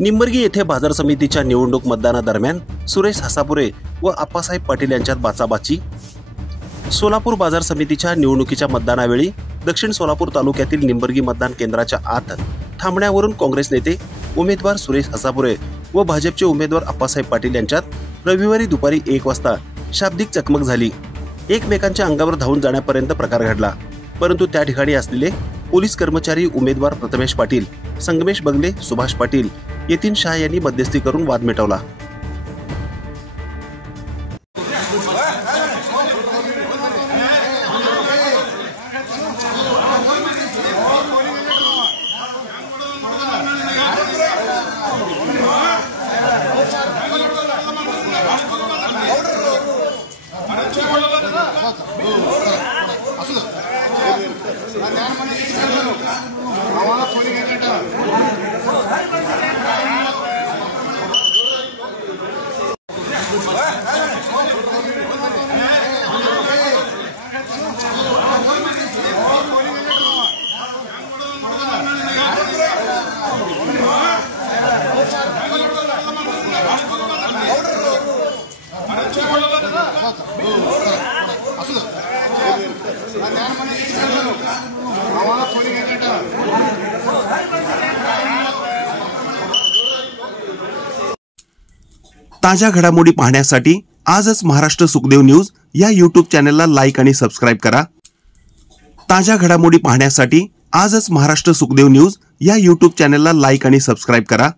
निंबर्गी येथे बाजार समितीच्या निवडणूक मतदानादरम्यान सुरेश हसापुरे व आप्पासाहेब पाटील यांच्यात बाचाबाची। सोलापूर बाजार समितीच्या निवडणुकीच्या मतदानावेळी दक्षिण सोलापूर तालुक्यातील निंबर्गी मतदान केंद्राच्या आत थांबण्यावरून काँग्रेस नेते उमेदवार सुरेश हसापुरे व भाजपचे उमेदवार आप्पासाहेब पाटील यांच्यात रविवारी दुपारी 1 वाजता शाब्दिक चकमक झाली। एकमेकांच्या अंगावर धावून जाण्यापर्यंत प्रकार घडला, परंतु त्या ठिकाणी असलेले पोलीस कर्मचारी उमेदवार प्रथमेश पाटील, संगमेश बगले, सुभाष पाटील, यतीन शाह यांनी मध्यस्थी करून वाद मिटवला। ताज्या घडामोडी पाहण्यासाठी आजच महाराष्ट्र सुखदेव न्यूज या यूट्यूब चॅनलला लाईक आणि सबस्क्राइब करा। ताज्या घडामोडी पाहण्यासाठी आजच महाराष्ट्र सुखदेव न्यूज या यूट्यूब चॅनलला लाईक आणि सबस्क्राइब करा।